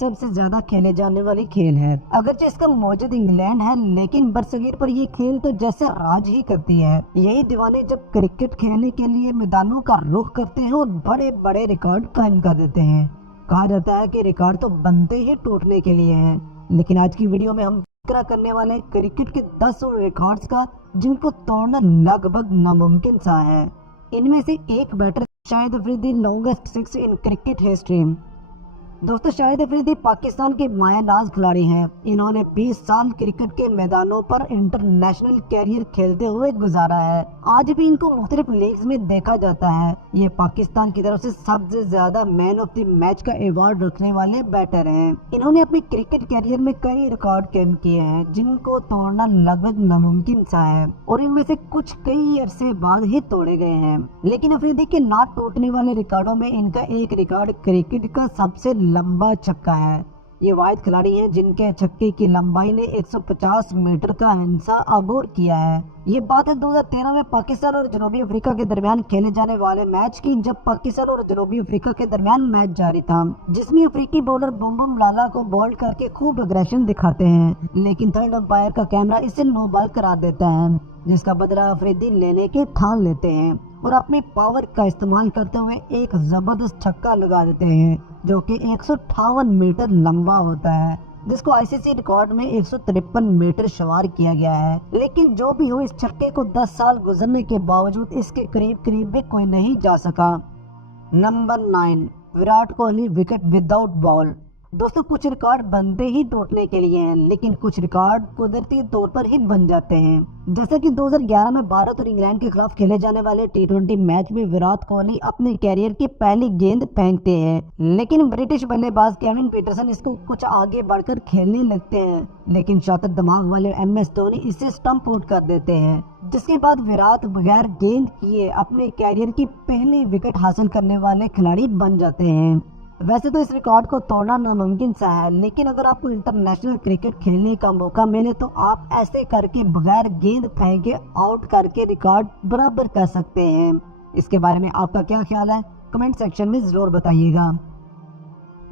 سب سے زیادہ کھیلے جانے والی کھیل ہے۔ اگرچہ اس کا موجود انگلینڈ ہے لیکن برصغیر پر یہ کھیل تو جیسے راج ہی کرتی ہے۔ یہی دیوانے جب کرکٹ کھیلنے کے لیے میدانوں کا رخ کرتے ہیں اور بڑے بڑے ریکارڈ قائم کر دیتے ہیں۔ کہا جاتا ہے کہ ریکارڈ تو بنتے ہی ٹوٹنے کے لیے ہیں، لیکن آج کی ویڈیو میں ہم ذکر کرنے والے ہیں کرکٹ کے 10 ریکارڈز کا جن کو توڑنا لگ بھگ ناممکن سا ہے۔ ان میں سے ایک better Shahid Afridi longest six in cricket history. دوستو، شاہد افریدی پاکستان کے مایہ ناز کھلاڑی ہیں۔ انہوں نے 20 سال کرکٹ کے میدانوں پر انٹرنیشنل کیریئر کھیلتے ہوئے گزارا ہے۔ آج بھی ان کو مختلف لیگز میں دیکھا جاتا ہے۔ یہ پاکستان کی طرف سے سب سے زیادہ مین آف دی میچ کا ایوارڈ رکھنے والے بیٹر ہیں۔ انہوں نے اپنے کرکٹ کیریئر میں کئی ریکارڈ قائم کیے ہیں جن کو توڑنا لگ بھگ ناممکن سا ہے، اور ان میں سے کچھ کئی عرصے بعد ہی توڑے گئے ہیں۔ لیکن افریدی کے نہ ٹوٹنے والے ریکارڈوں میں ان کا ایک ریکارڈ کرکٹ کا سب سے لمبا چھکا ہے۔ یہ واحد کھلاڑی ہیں جن کے چھکے کی لمبائی نے 150 میٹر کا ہنسا عبور کیا ہے۔ یہ بات ہے 2013 میں پاکستان اور جنوبی افریقہ کے درمیان کھیلے جانے والے میچ کی، جب پاکستان اور جنوبی افریقہ کے درمیان میچ جاری تھا، جس میں افریقی بولر بم بم لالا کو بولڈ کر کے خوب اگریشن دکھاتے ہیں، لیکن تھرڈ امپائر کا کیمرہ اسے نو بال قرار دیتا ہے، جس کا بدلہ افریدی لینے کے ٹھان لیتے ہیں اور اپنی پاور کا استعمال کرتے ہوئے ایک زبردست چھکا لگا دیتے ہیں جو کہ 158 میٹر لمبا ہوتا ہے، جس کو ICC ریکارڈ میں 153 میٹر شمار کیا گیا ہے۔ لیکن جو بھی ہو، اس چھکے کو 10 سال گزرنے کے باوجود اس کے قریب بھی کوئی نہیں جا سکا۔ Number 9، Virat Kohli wicket without ball. دوستو، کچھ ریکارڈ بنتے ہی ٹوٹنے کے لیے ہیں، لیکن کچھ ریکارڈ قدرتی طور پر ہی بن جاتے ہیں۔ جیسا کہ 2011 میں بھارت اور انگلینڈ کے خلاف کھیلے جانے والے T20 میچ میں وراٹ کوہلی اپنے کیریئر کی پہلی گیند پھینکتے ہیں، لیکن برٹش بلے باز کیون پیٹرسن اس کو کچھ آگے بڑھ کر کھیلنے لگتے ہیں، لیکن شاطر دماغ والے MS دھونی اسے سٹمپ آؤٹ کر دیتے ہیں، جس کے بعد وراٹ بغیر گیند کیے اپنے کیریئر کی پہلی وکٹ حاصل کرنے والے کھلاڑی بن جاتے ہیں۔ ویسے تو اس ریکارڈ کو توڑنا ناممکن سا ہے، لیکن اگر آپ کو انٹرنیشنل کرکٹ کھیلنے کا موقع ملے تو آپ ایسے کر کے بغیر گیند پھینکے آؤٹ کر کے ریکارڈ برابر کر سکتے ہیں۔ اس کے بارے میں آپ کا کیا خیال ہے؟ کمنٹ سیکشن میں ضرور بتائیے گا۔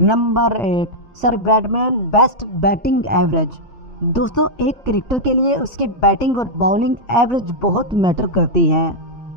نمبر 8، سر بریڈمین بیسٹ بیٹنگ ایوریج۔ دوستو، ایک کرکٹر کے لیے اس کی بیٹنگ اور باؤلنگ ایوریج بہت میٹر کرتی ہے۔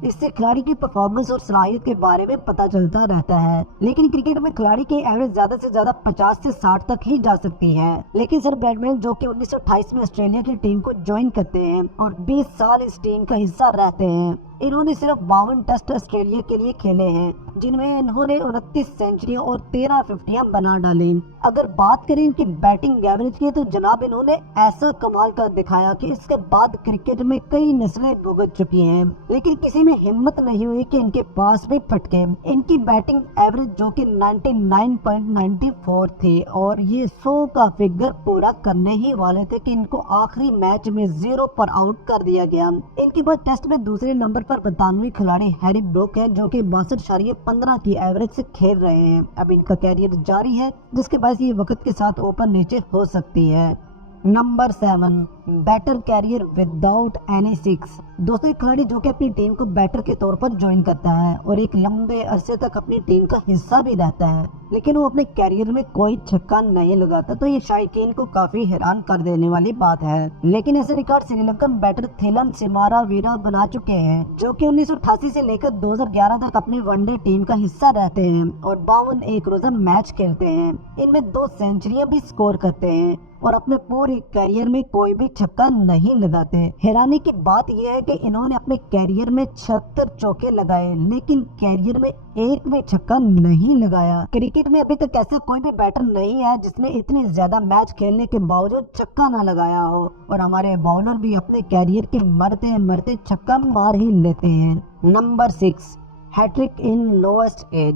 اس سے کھلاڑی کی پرفارمنس اور صلاحیت کے بارے میں پتہ چلتا رہتا ہے، لیکن کرکٹ میں کھلاڑی کی ایوریج زیادہ سے زیادہ 50 سے 60 تک ہی جا سکتی ہے۔ لیکن سر بریڈمین، جو کہ 1928 میں آسٹریلیا کی ٹیم کو جوائن کرتے ہیں اور 20 سال اس ٹیم کا حصہ رہتے ہیں، انہوں نے صرف 52 ٹیسٹ آسٹریلیا کے لیے کھیلے ہیں، جن میں انہوں نے 29 سینچریاں اور 13 ففٹیاں بنا ڈالیں۔ اگر بات کریں ان کی بیٹنگ ایوریج کی تو جناب انہوں نے ایسا کمال کر دکھایا کہ اس کے بعد کرکٹ میں کئی نسلیں بھگت چکی ہیں، لیکن کسی میں ہمت نہیں ہوئی کہ ان کے پاس بھی پھٹکے۔ ان کی بیٹنگ ایوریج جو کہ 99.94 تھی، اور یہ 100 کا فگر پورا کرنے ہی والے تھے کہ ان کو آخری میچ میں 0 پر آؤٹ کر دیا گیا۔ ان کے بعد ٹیسٹ میں دوسرے نمبر پر برطانوی کھلاڑی ہیری بروک ہے، جو کہ 62.15 کی ایوریج سے کھیل رہے ہیں۔ اب ان کا کیریئر جاری ہے، جس کے باعث یہ وقت کے ساتھ اوپر نیچے ہو سکتی ہے۔ Number 7، batter career without any six. دوستو، ایک کھلاڑی جو کہ اپنی ٹیم کو بیٹر کے طور پر جوائن کرتا ہے اور ایک لمبے عرصے تک اپنی ٹیم کا حصہ بھی رہتا ہے، لیکن وہ اپنے کیریئر میں کوئی چھکا نہیں لگاتا، تو یہ شائقین کو کافی حیران کر دینے والی بات ہے۔ لیکن ایسے record Sri Lankan better تھیلن سمارا vera بنا چکے ہیں، جو کہ 1988 سے لے کر 2011 تک اپنی ون ڈے ٹیم کا حصہ رہتے ہیں اور 52 ایک روزہ میچ کھیلتے ہیں۔ ان میں 2 سینچریاں بھی سکور کرتے ہیں اور اپنے پورے کیریئر میں کوئی بھی چھکا نہیں لگاتے۔ حیرانی کی بات یہ ہے کہ انہوں نے اپنے کیریئر میں 76 چوکے لگائے، لیکن کیریئر میں ایک بھی چھکا نہیں لگایا۔ کرکٹ میں ابھی تک ایسا کوئی بھی بیٹر نہیں ہے جس نے اتنی زیادہ میچ کھیلنے کے باوجود چھکا نہ لگایا ہو، اور ہمارے باؤلر بھی اپنے کیریئر کے مرتے مرتے چھکا مار ہی لیتے ہیں۔ نمبر 6، ہیٹرک ان لوئسٹ ایج۔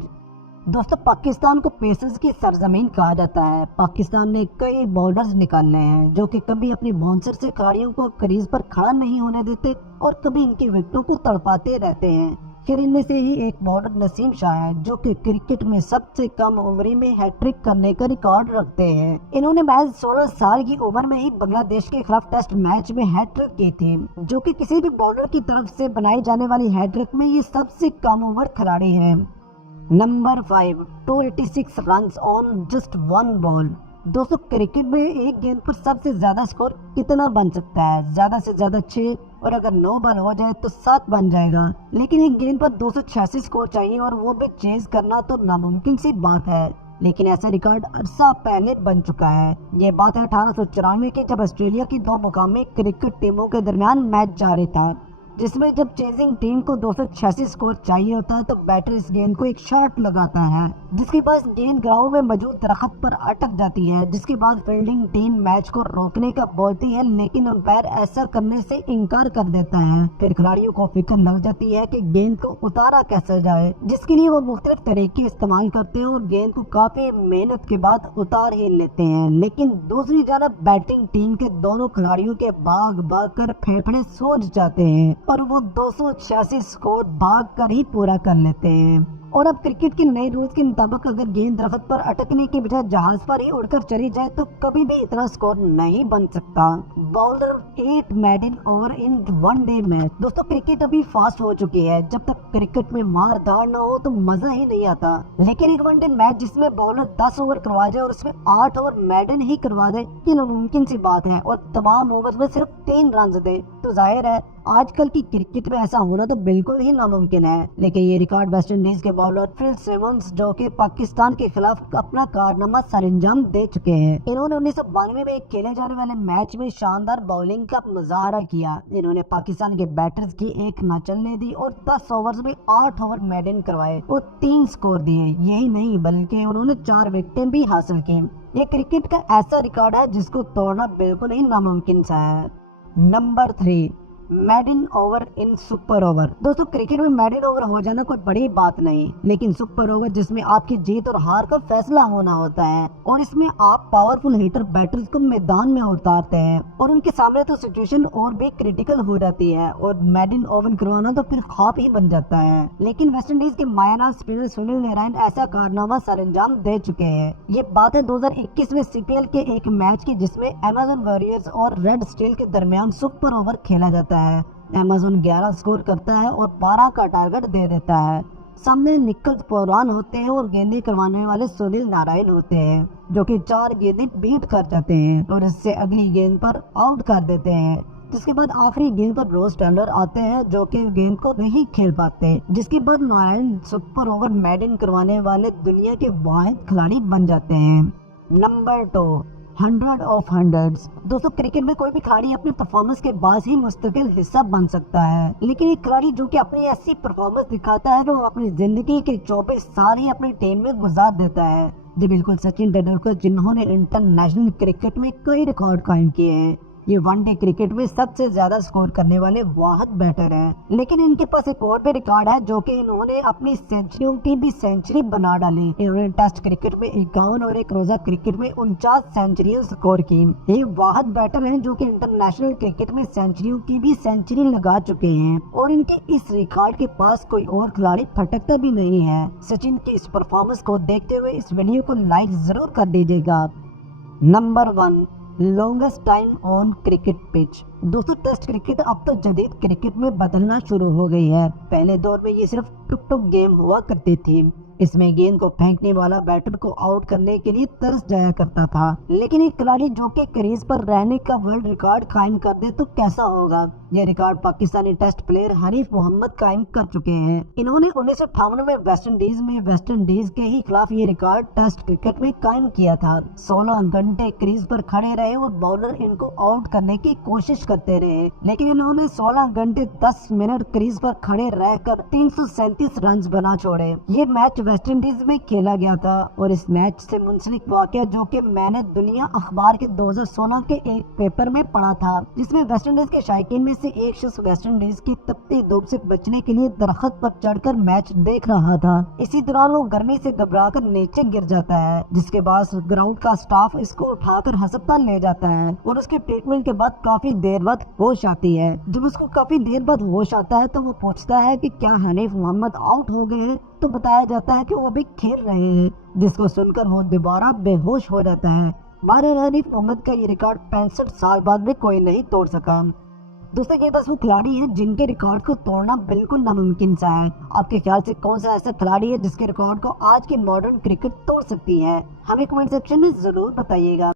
دوستو، پاکستان کو پیسرز کی سرزمین کہا جاتا ہے۔ پاکستان نے کئی باؤلرز نکالے ہیں جو کہ کبھی اپنی باؤنسر سے کھلاڑیوں کو کریز پر کھڑا نہیں ہونے دیتے اور کبھی ان کی وکٹوں کو تڑپاتے رہتے ہیں۔ پھر ان میں سے ہی ایک باؤلر نسیم شاہ ہے جو کہ کرکٹ میں سب سے کم عمری میں ہیٹرک کرنے کا ریکارڈ رکھتے ہیں۔ انہوں نے محض 16 سال کی عمر میں ہی بنگلہ دیش کے خلاف ٹیسٹ میچ میں ہیٹرک کی تھی، جو کہ کسی بھی باؤلر کی طرف سے بنائی جانے والی ہیٹرک میں یہ سب سے کم عمر کھلاڑی ہے۔ Number 5, 286 runs on just one ball. दोस्तों क्रिकेट में एक गेंद पर सबसे ज्यादा स्कोर कितना बन सकता है? ज्यादा से ज्यादा 6, और अगर 9 बॉल हो जाए तो 7 बन जाएगा। लेकिन एक गेंद पर 286 स्कोर चाहिए और वो भी चेज करना तो नामुमकिन सी बात है। लेकिन ऐसा रिकॉर्ड अरसा पहले बन चुका है। ये बात है 1894 की, जब ऑस्ट्रेलिया की 2 मुकामी क्रिकेट टीमों के दरमियान मैच जारी था, जिसमें जब चेजिंग टीम को 286 स्कोर चाहिए होता है तो बैटर इस गेंद को एक शॉट लगाता है, जिसके बाद गेंद ग्राउंड में मौजूद दरख्त पर अटक जाती है, जिसके बाद फील्डिंग टीम मैच को रोकने का बोलती है, लेकिन अंपायर ऐसा करने से इनकार कर देता है। फिर खिलाड़ियों को फिक्र लग जाती है कि गेंद को उतारा कैसे जाए, जिसके लिए वो मुख्तलिफ तरीके इस्तेमाल करते हैं और गेंद को काफी मेहनत के बाद उतार ही लेते हैं। लेकिन दूसरी जानब बैटिंग टीम के दोनों खिलाड़ियों के भाग भाग कर फेफड़े सूज जाते हैं और वो 286 स्कोर भाग कर ही पूरा कर लेते हैं। और अब क्रिकेट के नए रूल्स के मुताबिक अगर गेंद दरख्त पर अटकने के बजाय जहाज पर ही उड़कर चली जाए तो कभी भी इतना स्कोर नहीं बन सकता। Bowler 8 maiden over in one day match. दोस्तों क्रिकेट अभी फास्ट हो चुकी है। जब तक क्रिकेट में मार धाड़ ना हो तो मजा ही नहीं आता। लेकिन एक वनडे मैच जिसमें बॉलर 10 ओवर करवा जाए और उसमें 8 ओवर मेडन ही करवा दे, ये नामुमकिन सी बात है, और तमाम ओवर में सिर्फ 3 रन दे, तो जाहिर है आजकल की क्रिकेट में ऐसा होना तो बिल्कुल ही नामुमकिन है। लेकिन ये रिकॉर्ड वेस्ट इंडीज के बॉलर फिल सिमंस, जो कि पाकिस्तान के खिलाफ अपना कारनामा सरअंजाम दे चुके हैं। इन्होंने 1992 में खेले जाने वाले मैच में शानदार बॉलिंग का मुजाहरा किया। इन्होंने पाकिस्तान के बैटर्स की एक न चलने दी और 10 ओवर में 8 ओवर मेडन करवाए और 3 स्कोर दिए। यही नहीं बल्कि उन्होंने 4 विकेटें भी हासिल की। ये क्रिकेट का ऐसा रिकॉर्ड है जिसको तोड़ना बिल्कुल ही नामुमकिन सा है। Number 3, maiden over in super over. दोस्तों क्रिकेट में मेडन ओवर हो जाना कोई बड़ी बात नहीं, लेकिन सुपर ओवर जिसमें आपकी जीत और हार का फैसला होना होता है और इसमें आप पावरफुल हिटर बैटर्स को मैदान में उतारते हैं और उनके सामने तो सिचुएशन और भी क्रिटिकल हो जाती है और मेडन ओवर करवाना तो फिर ख्वाब ही बन जाता है। लेकिन वेस्ट इंडीज के मायानाज स्पिनर सुनील नारायण ऐसा कारनामा सरअंजाम दे चुके हैं। ये बात है 2021 में सीपीएल के एक मैच की, जिसमें अमेजन वॉरियर्स और रेड स्टील के दरमियान सुपर ओवर खेला जाता है। अमेजन 11 स्कोर करता है और 12 का टारगेट दे देता है। सामने निकल पौरान होते हैं और गेंदें करवाने वाले सुनील नारायण होते हैं, जो कि 4 गेंदें बीट कर जाते हैं और इससे अगली गेंद पर आउट कर देते हैं। जिसके बाद आखिरी गेंद पर रोज टेंडर आते हैं, जो कि गेंद को नहीं खेल पाते। जिसके बाद नारायण सुपर ओवर मेडन करवाने वाले दुनिया के वाहिद खिलाड़ी बन जाते हैं। Number 2, 100 of hundreds. दोस्तों क्रिकेट में कोई भी खिलाड़ी अपनी परफॉर्मेंस के बाद ही मुस्तकिल हिस्सा बन सकता है, लेकिन एक खिलाड़ी जो कि अपनी ऐसी परफॉर्मेंस दिखाता है वो अपनी जिंदगी के 24 साल ही अपनी टीम में गुजार देता है। जी बिल्कुल, सचिन तेंदुलकर, जिन्होंने इंटरनेशनल क्रिकेट में कई रिकॉर्ड कायम किए हैं। ये वनडे क्रिकेट में सबसे ज्यादा स्कोर करने वाले वाहिद बैटर हैं। लेकिन इनके पास एक और भी रिकॉर्ड है, जो कि इन्होंने अपनी सेंचुरियों की भी सेंचुरी बना डाली। इन्होंने टेस्ट क्रिकेट में 51 और एक रोजा क्रिकेट में 49 सेंचुरियां स्कोर की। ये वाहिद बैटर हैं जो कि इंटरनेशनल क्रिकेट में सेंचुरियों की भी सेंचुरी लगा चुके हैं और इनके इस रिकॉर्ड के पास कोई और खिलाड़ी फटकता भी नहीं है। सचिन की इस परफॉर्मेंस को देखते हुए इस वीडियो को लाइक जरूर कर दीजिएगा। Number 1, longest time on cricket pitch. दोस्तों टेस्ट क्रिकेट अब तो जदीद क्रिकेट में बदलना शुरू हो गई है। पहले दौर में ये सिर्फ टुक टुक गेम हुआ करती थी। इसमें गेंद को फेंकने वाला बैटर को आउट करने के लिए तरस जाया करता था। लेकिन एक खिलाड़ी जो कि क्रीज पर रहने का वर्ल्ड रिकॉर्ड कायम कर दे तो कैसा होगा। यह record Pakistani test player Hanif Mohammad कायम कर चुके हैं। इन्होंने 1958 में वेस्ट इंडीज के ही खिलाफ ये रिकॉर्ड टेस्ट क्रिकेट में कायम किया था। 16 घंटे क्रीज पर खड़े रहे और बॉलर इनको आउट करने की कोशिश करते रहे, लेकिन इन्होंने 16 घंटे 10 मिनट क्रीज पर खड़े रहकर 337 रन बना छोड़े। ये मैच वेस्ट इंडीज में खेला गया था और इस मैच से मुंसलिक वाकया जो कि मैंने दुनिया अखबार के 2016 के एक पेपर में पढ़ा था, जिसमें वेस्ट इंडीज के शायकीन में से एक शख्स वेस्ट इंडीज की तपती धूप से बचने के लिए दरख्त पर चढ़कर मैच देख रहा था। इसी दौरान वो गर्मी से घबराकर नीचे गिर जाता है, जिसके बाद ग्राउंड का स्टाफ इसको उठाकर अस्पताल ले जाता है और उसके ट्रीटमेंट के बाद काफी देर बाद होश आती है। जब उसको काफी देर बाद होश आता है तो वो पूछता है कि क्या हनीफ मोहम्मद आउट हो गए हैं, तो बताया जाता है कि वो अभी खेल रहे हैं, जिसको सुनकर वो दोबारा बेहोश हो जाता है। हनीफ मोहम्मद का ये रिकॉर्ड 65 साल बाद भी कोई नहीं तोड़ सका। दोस्तों ये 10 वो खिलाड़ी हैं जिनके रिकॉर्ड को तोड़ना बिल्कुल नामुमकिन सा है। आपके ख्याल से कौन सा ऐसा खिलाड़ी है जिसके रिकॉर्ड को आज की मॉडर्न क्रिकेट तोड़ सकती है? हमें कमेंट सेक्शन में जरूर बताइएगा।